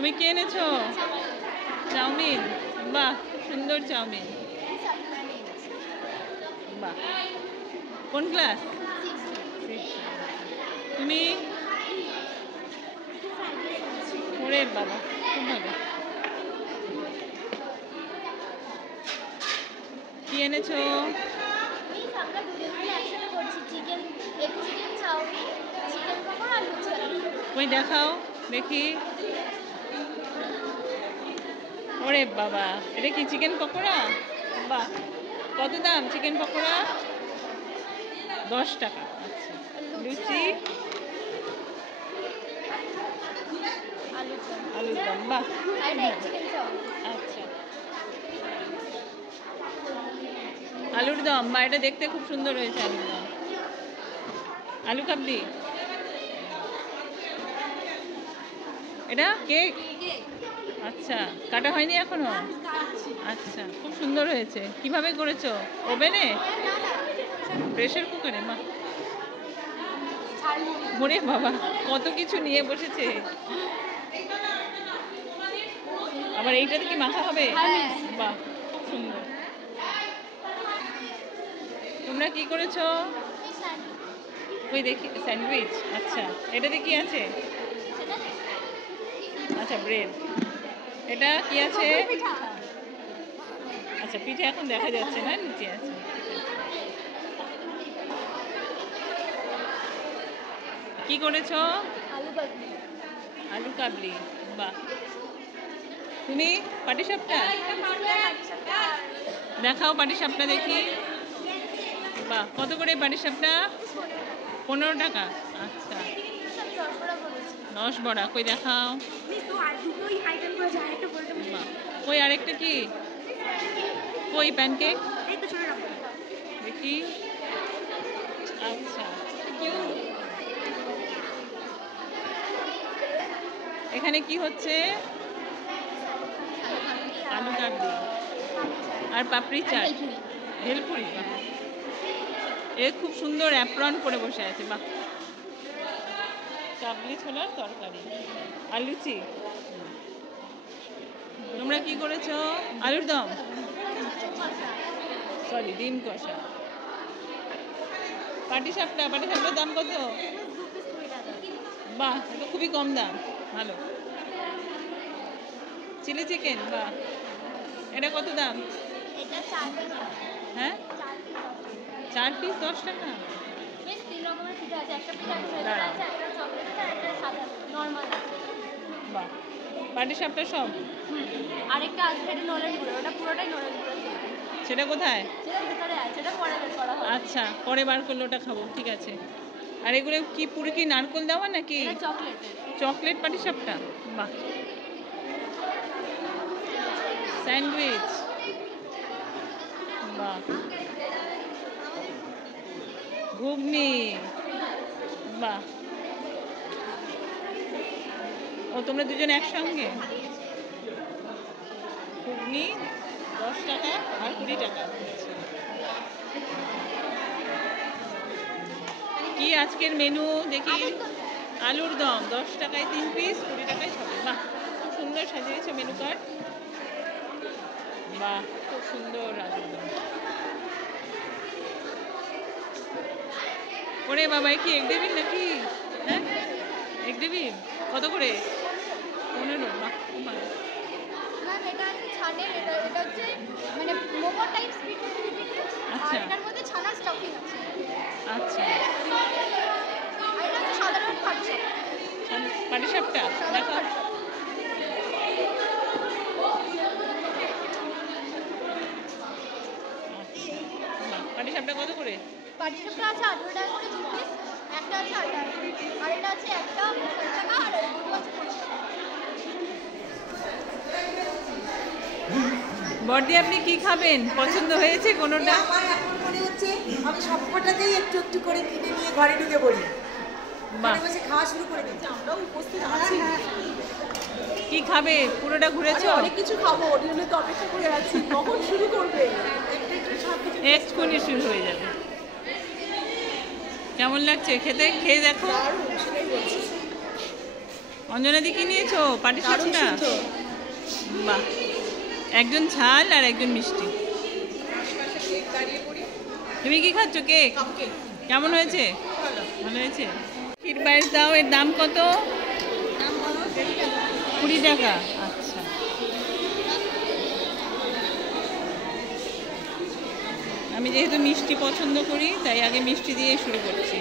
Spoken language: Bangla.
তুমি কি এনেছো? চাউমিন। বাহ, সুন্দর চাউমিন। বাহ, কোন ক্লাস? তুমি? ওরে বাবা, খুব ভালো। কি এনেছো? ওই দেখাও দেখি। ওরে বাবা, এটা কি চিকেন পকোড়া? বাহ, কত দাম চিকেন পকোড়া? 10 টাকা। আচ্ছা, লুচি, আলুর দম। বাহ, আচ্ছা, আলুর দম। বা এটা দেখতে খুব সুন্দর হয়েছে আলুর দম। আলু কাবলি, এটা কেক। আচ্ছা, কাটা হয়নি এখনো? আচ্ছা, খুব সুন্দর হয়েছে। কিভাবে করেছো? ওভেনে? প্রেসার কুকারে? মা, ওরে বাবা, কত কিছু নিয়ে বসেছে। আবার এইটাতে কি মাখা হবে? বাহ, খুব সুন্দর। তোমরা কি করেছো? ওই দেখি স্যান্ডউইচ। আচ্ছা, এটাতে কি আছে? আচ্ছা, ব্রেড। এটা কি আছে? আচ্ছা, পিঠে এখন দেখা যাচ্ছে না, নিচে আছে। কি করেছো? আলু কাবলি। বাহ, তুমি? পাটিসাপটা দেখাও, পাটিসাপটা দেখি। বাহ, কত করে পাটিসাপটা? 15 টাকা। আচ্ছা, 10 বড়া। কই দেখাও। বাহ, কই আরেকটা কি? কই প্যানকেক দেখি। আচ্ছা, এখানে কি হচ্ছে? আলু কাবলি আর পাপড়ি চাট, ভেলপুরি। এ খুব সুন্দর অ্যাপ্রন করে বসে আছে। বাহ, কাবলি ছোলার তরকারি আর লুচি। তোমরা কি করেছো? আলুর দম, সরি, ডিম কষা। পাটিসাপটা, পাটিসাপটার দাম কত? বাহ, এটা খুবই কম দাম, ভালো। চিলি চিকেন, বাহ, এটা কত দাম? হ্যাঁ, 4 পিস 10 টাকা। বাহ, পাটিসাপটা সব। আরেকটা আছে, এটা নলেন গুঁড়ো, ওটা পুরোটাই নলেন গুঁড়ো। সেটা কোথায়? সেটা ভিতরে আছে, সেটা পরে বের করা হবে। আচ্ছা, পরে বার করলে ওটা খাবো, ঠিক আছে। আর এগুলো কি পুরো কি নারকেল দেওয়া নাকি? এটা চকলেট। চকলেট পাটিসাপটা। বাহ, স্যান্ডউইচ। বাহ, ঘুগনি। বাহ, ও তোমরা দুজন একসঙ্গে? ঘুগনি 10 টাকা আর 20 টাকা। কি আজকের মেনু দেখি? আলুর দম 10 টাকায় 3 পিস, 20 টাকায় 6 পিস। বাহ, খুব সুন্দর সাজিয়েছে মেনু কার্ড। বাহ, খুব সুন্দর আলুর দম। ওরে বাবা, কি এগ দেবেন নাকি? হ্যাঁ, এগ দেবেন কত করে? 15। বাহ, খুব ভালো। ম্যাম, এটা আছে ছানের, এটা হচ্ছে মানে মোমো টাইপ স্পিড পিঠে। আচ্ছা, আর এটার মধ্যে ছানার স্টাফিং আছে। আচ্ছা, আর এটা হচ্ছে সাধারণ পাটিসাপটা। পাটিসাপটা দেখো। পাটিসাপটা কত করে? পাটিসাপটা আছে 18 টাকা করে 2 পিস, একটা আছে 8 টাকা, আর এটা আছে একটা 50 টাকা, আর দুটো আছে 50 টাকা। বড়দি, আপনি কি খাবেন? পছন্দ হয়েছে কোনোটা? আমার এখন মনে হচ্ছে আমি সবকটাতেই একটু একটু করে কিনে নিয়ে ঘরে ঢুকে পড়ি, বাহ, ঘরে বসে খাওয়া শুরু করে দিচ্ছি। আমরাও উপস্থিত আছি। কি খাবে? পুরোটা ঘুরেছো? অনেক কিছু খাবো, ওর জন্য তো অপেক্ষা করে আছি কখন শুরু করবে। এক্ষুনি শুরু হয়ে যাবে। কেমন লাগছে খেতে? খেয়ে দেখো। অঞ্জনাদি কি নিয়েছো? পাটি সাপটা? বাহ, একজন ঝাল আর একজন মিষ্টি। তুমি কি খাচ্ছ? কেক কেমন হয়েছে? ভালো হয়েছে। ক্ষীর পায়েস দাও, এর দাম কত? 20 টাকা। আচ্ছা, আমি যেহেতু মিষ্টি পছন্দ করি তাই আগে মিষ্টি দিয়ে শুরু করছি।